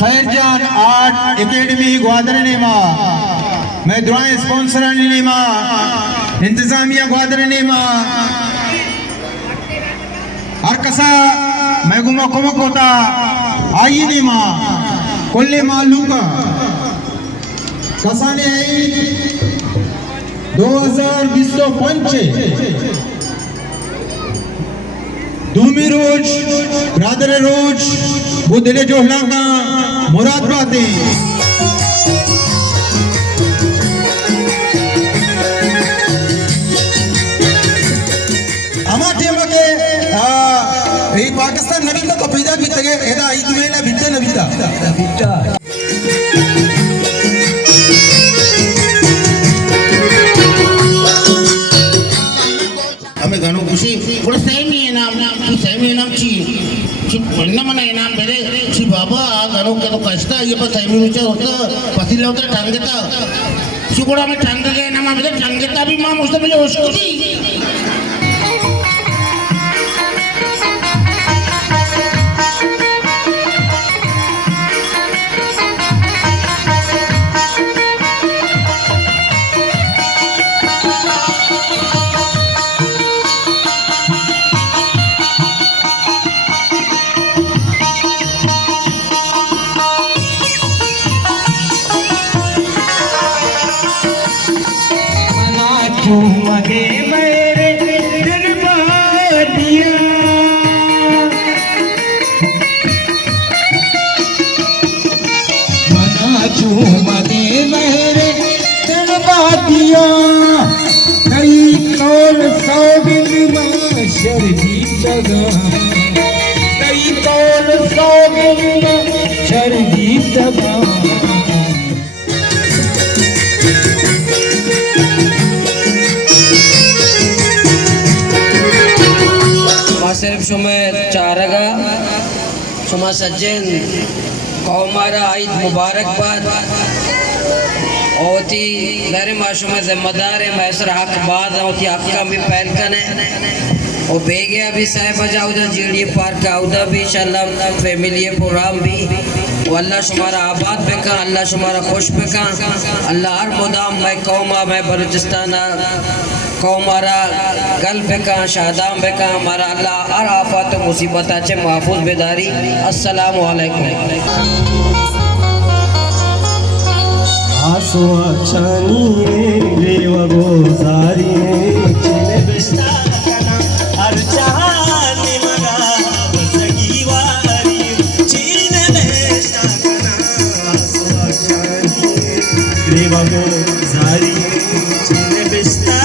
खैरजान art academy Gwadar नेमा मैं दुआएं स्पॉन्सर नेमा इंतजामिया ग्वादर नेमा हर कसा मैं गुमा कुमक होता आई नेमा कुल्ले मालूम का कसा ने आई 2025 दूमी रोज ब्रादर रोज वो दिले जोहला का मुराद बातें हमारे मगे ये पाकिस्तान नबी का कपीदा भी तगे एदा आई तुम्हें ना बिते नबीता हमें गानों खुशी थोड़ा सही है नाम सही नाम ची पढ़ना मना इनाम दे ची बाबा गानों के तो कष्ट ये पर सही नीचे होता पसीला होता टांगेता ची कोड़ा में टांग गए ना मां मेरे टांगेता भी मां मुझसे मुझे होश होती मगे मेरे दिल बादिया मना मगे मेरे दिल बादिया कई कौल सौगिन में शर्जी तगा कई कौल सौगिन में शर्जी तगा सिर्फ शुमेर चारगा शुमा सज्जन कौमारा ईद मुबारकबाद होती मेरे माशूम जिम्मेदार है मैसर हक बाद होती हक भी पहल कने और बेगे अभी साहिब जाऊदा जीडी पार्क आउदा भी इंशाल्लाह फैमिली प्रोग्राम भी अल्लाह शुमारा आबाद बेका अल्लाह शुमारा खुश बेका अल्लाह हर मुदाम मैं कौमा मैं बलूचिस्तान कौमारा गल बेका शादाम बेका हमारा अल्लाह हर आफत मुसीबत अच्छे महफूज बेदारी अस्सलामु अलैकुम आसो अक्षानी रेव गोजारी चले बिस्ता कना हर चाहने मगा बसगी वारी चीने बेस्ता कना आसो अक्षानी रेव गोजारी चले बिस्ता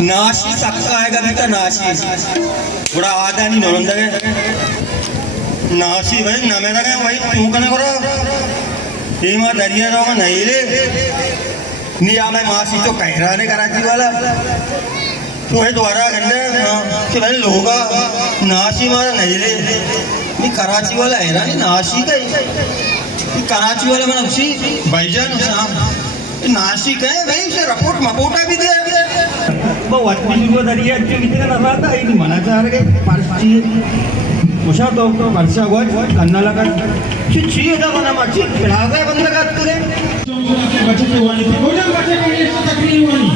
नाशी सक्का आएगा बेटा नाशी थोड़ा आधा नहीं नोंदा है नाशी भाई ना मेरा क्या भाई क्यों करना करो ये मार दरिया रहा नहीं ले नहीं आ मैं मासी तो कह रहा है कराची वाला तो है दोबारा घंटे कि भाई लोगा नाशी मारा नहीं ले नहीं कराची वाला है ना नाशी का कराची वाला मैंने उसी भाईजान नाशिक है भाई उसे रिपोर्ट मपोटा भी दिया वो वाटमी शुरू दरिया जो कितने ना रहा था ये मना चाह रहे पार्टी खुशा तो वर्षा गोज कन्नाला कर ची दा बना माची पिलावे बंद कर तुरे बच्चे के वाली थी भोजन बच्चे के लिए तकरीर वाली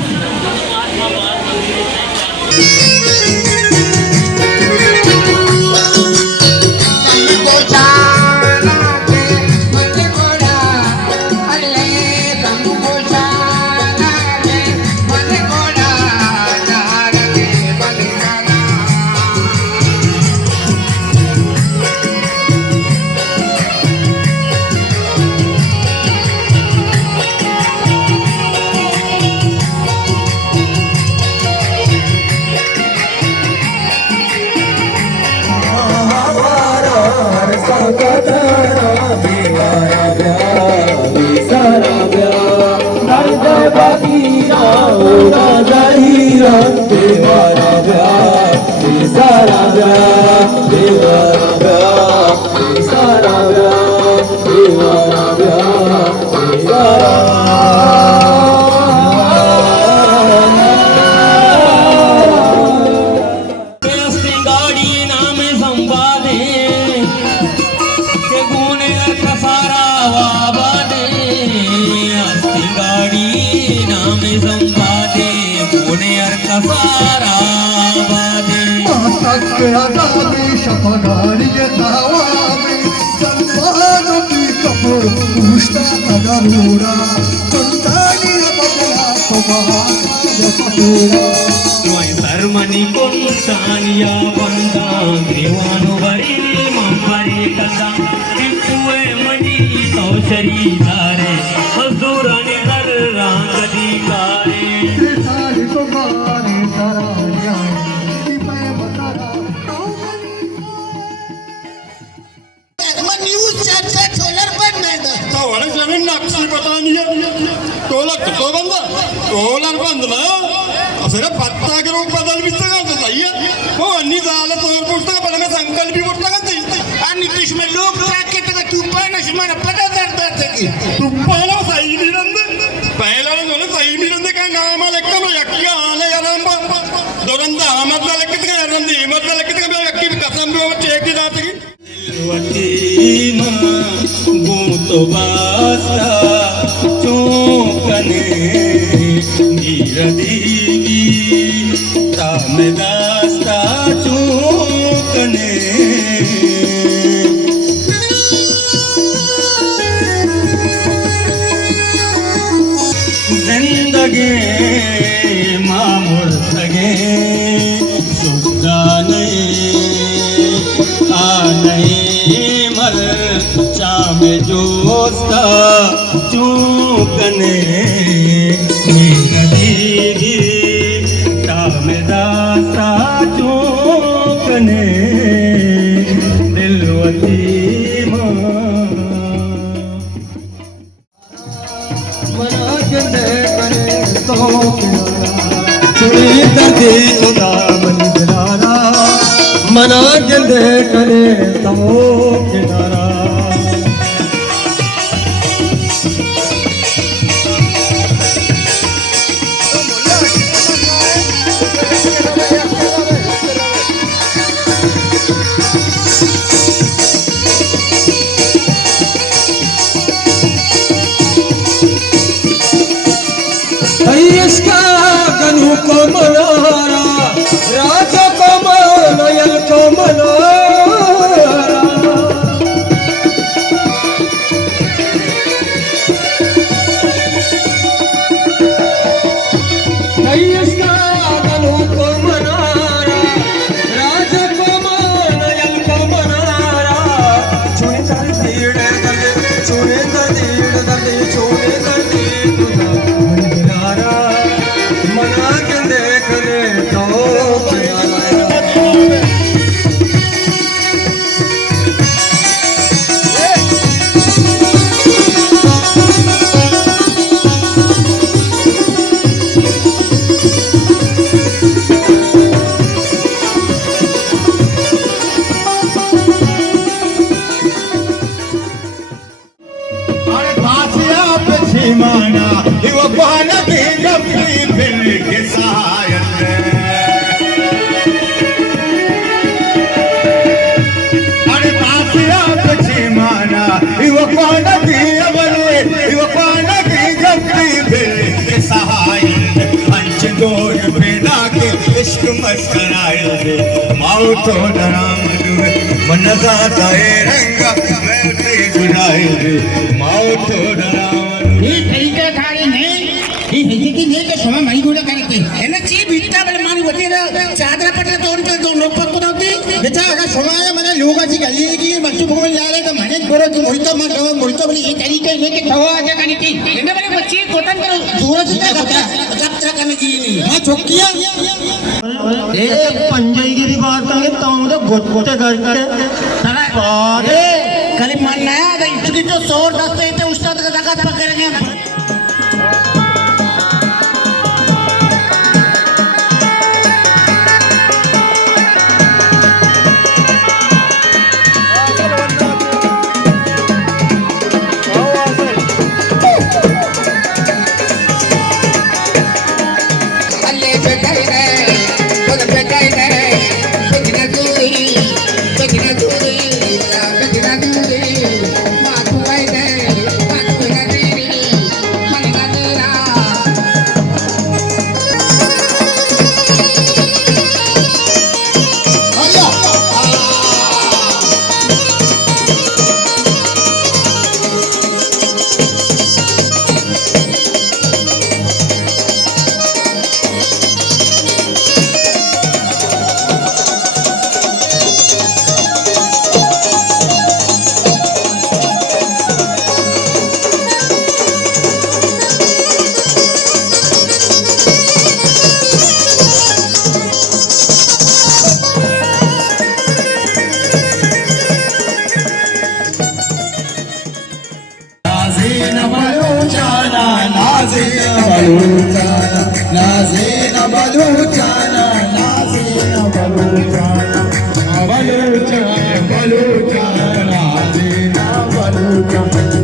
Sarmani Konsania Pandang Griwanu Bari Mambari Kata Itue Mani Taushari Dare Mazdurani Har Rangadi Kare news चर्चा सोलर बंद है तो वाले जमीन नक्शी पता नहीं है टोलर तो बंदा टोलर बंद ना असले पत्ता के रूप बदल भी सका तो सही है वो अन्नी झालं तोर पुस्तक पण मी संकल्पी पुस्तक ते आणि नितीश में लोग राखे तक तुपान मन पता करता की तुप्पाला सही निरंद पहिला ने सही निरंद का नाम लेक्कम यक्की आले यारंब दोरंद अहमदला लेक्कित का यारंद हिमतला लेक्कित का यक्की कसम भी चेक की जात की Watima Guto Basta Chokane Gira Devi Tamedasta Chokane Zindagi Mamur Thage Sudane Aanai मर चाम जोस्ता चूकने दीदी ताम दास्ता चूकने दिलवती मना के करे तो चुड़ी दर्दी खुदा मन दिलारा मना गिंदे करे तमो किनारा इसका गनु को मनारा राजा को मनोयल को मनारा इसका गनु को मनारा राजा को मनोयल को मनारा छुने दर दीड़ दर्द छुने दर दीड़ दर्द छुने दर दीड़ मनारा मना के देख रे तो माना वो बहन भी अपनी दिल के सायन इश्क मस्त राहिल रे मावतो नाम तुझे मन जाता है रंगा मैं उसे गुनाहिल रे मावतो नाम ही तरीका खाली नहीं ही हिंदी की नहीं तो समय मई गुड़ा करते है ना ची बिट्टा बल मानी होती रे चादर पटले तोड़ के दो लोग पर होती बेटा अगर समय मैंने लोगाची गली की मच्छू भगवान जा रहे तो मैंने बोलो तुम मोहितो बली ये तरीके लेके खवा आजा करनी थी इन्हें बड़े बच्चे कोतन करो सूरज से जब तक करने की नहीं हां चौकिया ए पंजईगिरी बात करेंगे तो मुझे गोटे करके अरे कल मानना है इसकी जो शोर दस्ते थे उस्ताद का जगत पकड़ेंगे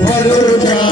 बलूचा